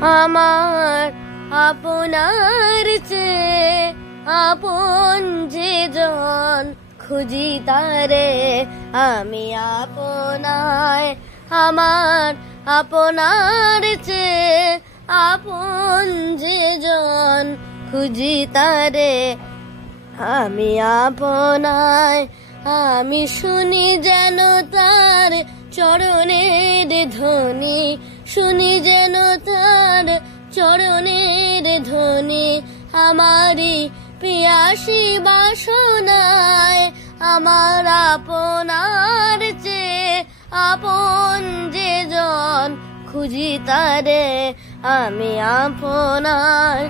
আমার আপনার চেয়ে আপন যে জন, খুঁজি তারে আমি আপনায়। আমার আপনার চেয়ে আপন যে জন, খুঁজি তারে আমি আপনায়। আমি শুনি যেন তার চরণের ধ্বনি, শুনি যেন তার চরণের ধ্বনি। আমারি পিয়াসী বাসনায় আমার আপনার চেয়ে আপন যে জন, খুঁজি তারে আমি আপনার।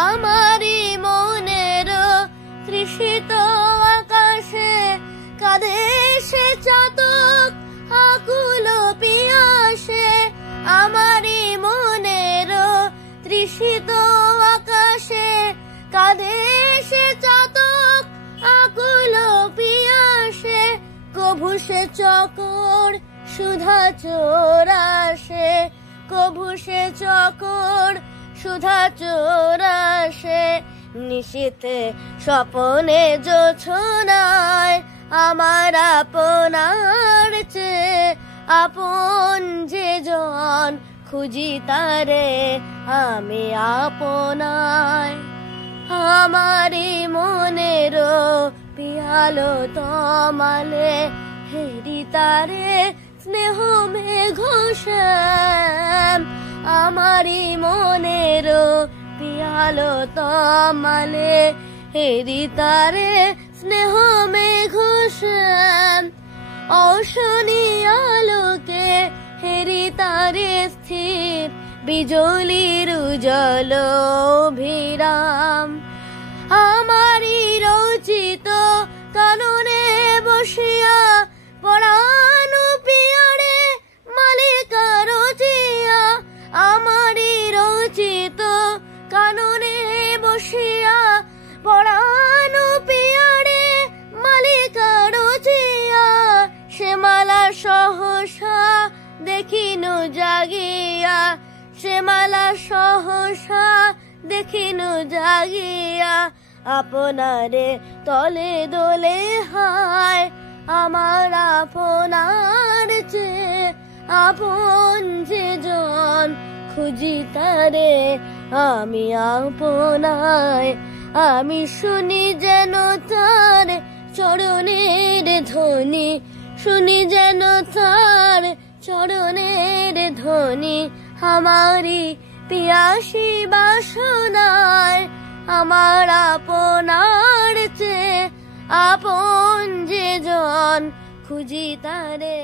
আমারি মনের তৃষিত আকাশে কাঁধে সে চাতক আকুল পিয়াসে। আমারি মনের তৃষিত আকাশে কাঁধে সে চাতক আকুল পিয়াসে। কভু সে চকর সুধা চোরাসে, কভু সে চকর সুধা চোরাসে। নিশীথে স্বপনে জোছনায় আমার আপনার চেয়ে আপন যে জন, খুঁজি তারে আমি আপনায়। আমারি মনের পিয়ালো তমালে হেরি তারে স্নেহ মেঘ শ্যাম। আমারি মনের পিয়ালো তমালে হেরি তারে স্নেহ মেঘ শ্যাম। অশনি আলোকে হেরি তারে স্থির বিজলির উজ্জ্বল অভিরাম। আমারি রচিত কাননে বসিয়া পরাণ পিয়ারে মালিকা রচিয়া। আমারি রচিত কাননে বসিয়া পরাণ পিয়ারে মালিকা রচিয়া। সে মালা সহসা দেখিনু জাগিয়া, সে মালা সহসা দেখিনু জাগিয়া। আপনারে তলে দোলে হায় আমার আপনার চেয়ে আপন যে জন, খুঁজি তারে আমি আপনায়। আমি শুনি যেন তার চরণের ধ্বনি, শুনি যেন তার চরণের ধ্বনি। আমারি পিয়াসী বাসনায় আমার আপনার চেয়ে আপন যে জন, খুঁজি তারে।